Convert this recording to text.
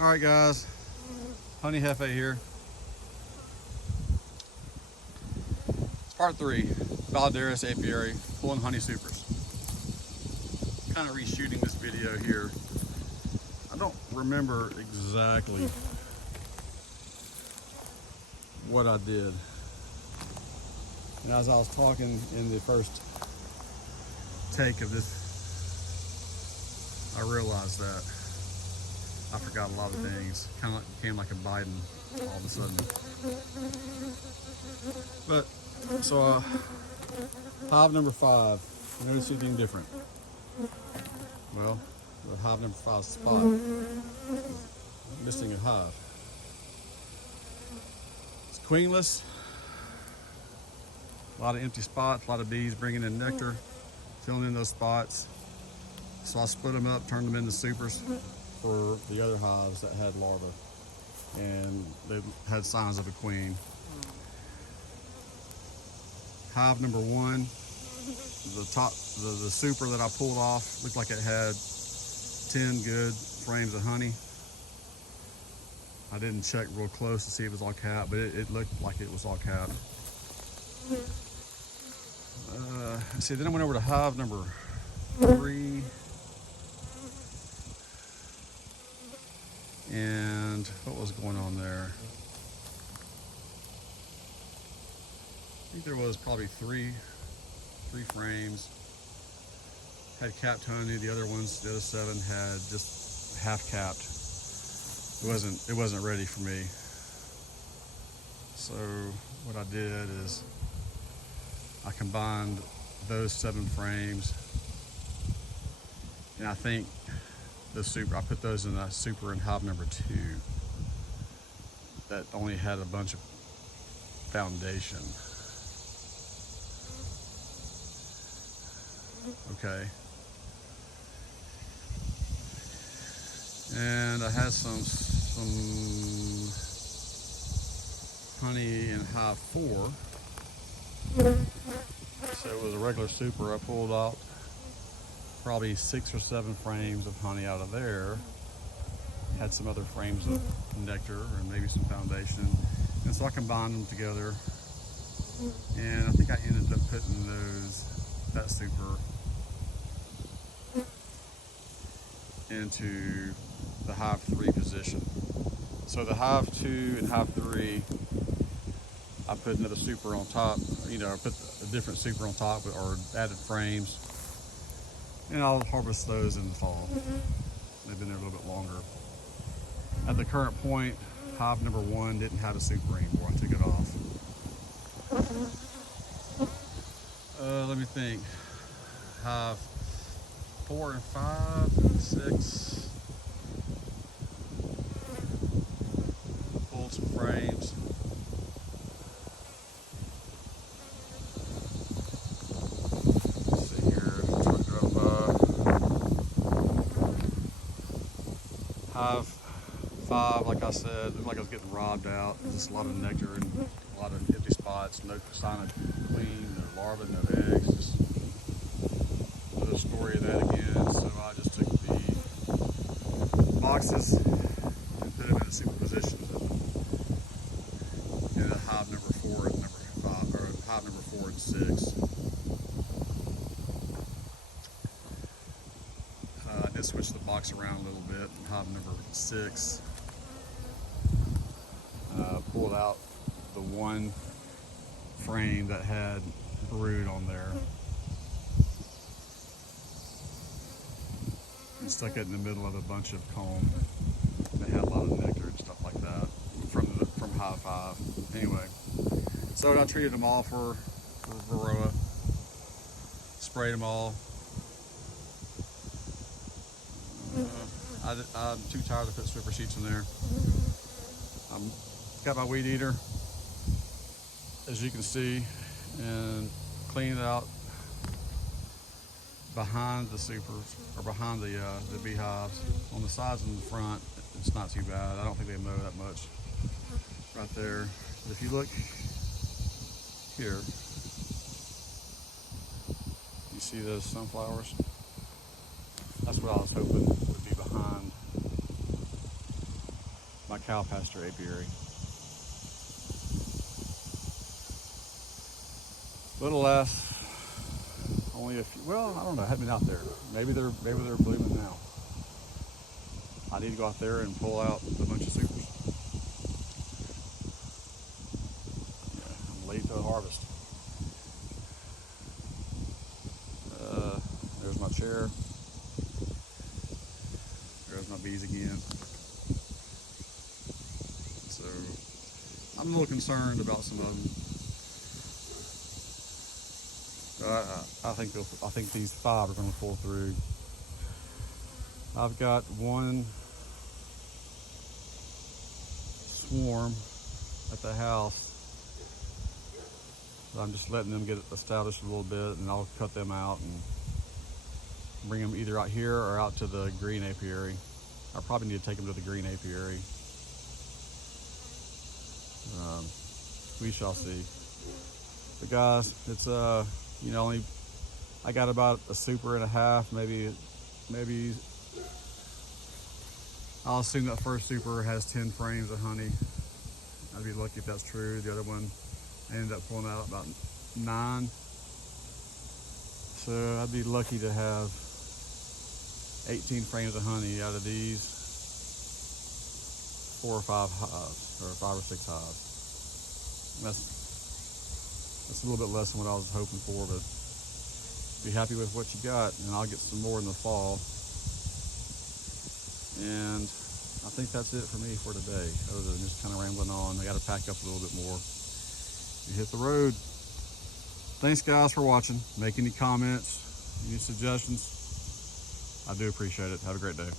Alright guys, Honey Hefe here. It's part 3, BALDERAS APIARY, pulling honey supers. Kind of reshooting this video here. I don't remember exactly what I did. And as I was talking in the first take of this, I realized that I forgot a lot of things. Kind of became like a Biden all of a sudden. But, so hive number 5, notice anything different? Well, the hive number 5 spot, missing a hive. It's queenless, a lot of empty spots, a lot of bees bringing in nectar, filling in those spots. So I split them up, turned them into supers for the other hives that had larvae, and they had signs of a queen. Hive number 1, the super that I pulled off looked like it had 10 good frames of honey. I didn't check real close to see if it was all capped, but it looked like it was all capped. See, then I went over to hive number 3. And what was going on there? I think there was probably three frames. Had capped honey. The other ones, the other 7 had just half capped. It wasn't ready for me. So what I did is I combined those 7 frames, and I think the super, I put those in a super in hive number 2 that only had a bunch of foundation. Okay. And I had some honey in hive 4. So it was a regular super. I pulled out probably 6 or 7 frames of honey out of there. Had some other frames of nectar and maybe some foundation. And so I combined them together. And I think I ended up putting that super into the hive 3 position. So the hive 2 and hive 3, I put another super on top, I put a different super on top or added frames. And I'll harvest those in the fall. They've been there a little bit longer. At the current point, hive number 1 didn't have a super anymore. I took it off. Let me think. Hive 4 and 5 and 6. Pulled some frames. Hive 5, like I said, looked like I was getting robbed out. Just a lot of nectar and a lot of empty spots. No sign of queen, no larvae, no eggs. Just another story of that again. So I just took the boxes and put them in a super positions in the hive number 4 and number 5, or hive number 4 and 6. I did switch the box around a little bit. Hive number 6, pulled out the 1 frame that had brood on there and stuck it in the middle of a bunch of comb that had a lot of nectar and stuff like that from hive 5. Anyway, so I treated them all for varroa, sprayed them all. I'm too tired to put super sheets in there. Got my weed eater, as you can see, and cleaned it out behind the supers, or behind the beehives. On the sides and the front, it's not too bad. I don't think they mow that much right there. But if you look here, you see those sunflowers? That's what I was hoping would be behind cow pasture apiary. Little less, only a few. Well, I don't know. I haven't been out there. Maybe they're blooming now. I need to go out there and pull out a bunch of supers. Yeah, I'm late to the harvest. There's my chair. There's my bees again. So I'm a little concerned about some of them. I think these 5 are going to pull through. I've got one swarm at the house. I'm just letting them get established a little bit, and I'll cut them out and bring them either out here or out to the green apiary. I probably need to take them to the green apiary. We shall see. But guys, it's you know, I got about a super and a half, maybe. I'll assume that first super has 10 frames of honey. I'd be lucky if that's true. The other one, I ended up pulling out about 9. So I'd be lucky to have 18 frames of honey out of these 4 or 5 hives, or 5 or 6 hives. That's a little bit less than what I was hoping for, but be happy with what you got, and I'll get some more in the fall. And I think that's it for me for today, other than just kind of rambling on. I got to pack up a little bit more. You hit the road. Thanks guys for watching. Make any comments, any suggestions. I do appreciate it. Have a great day.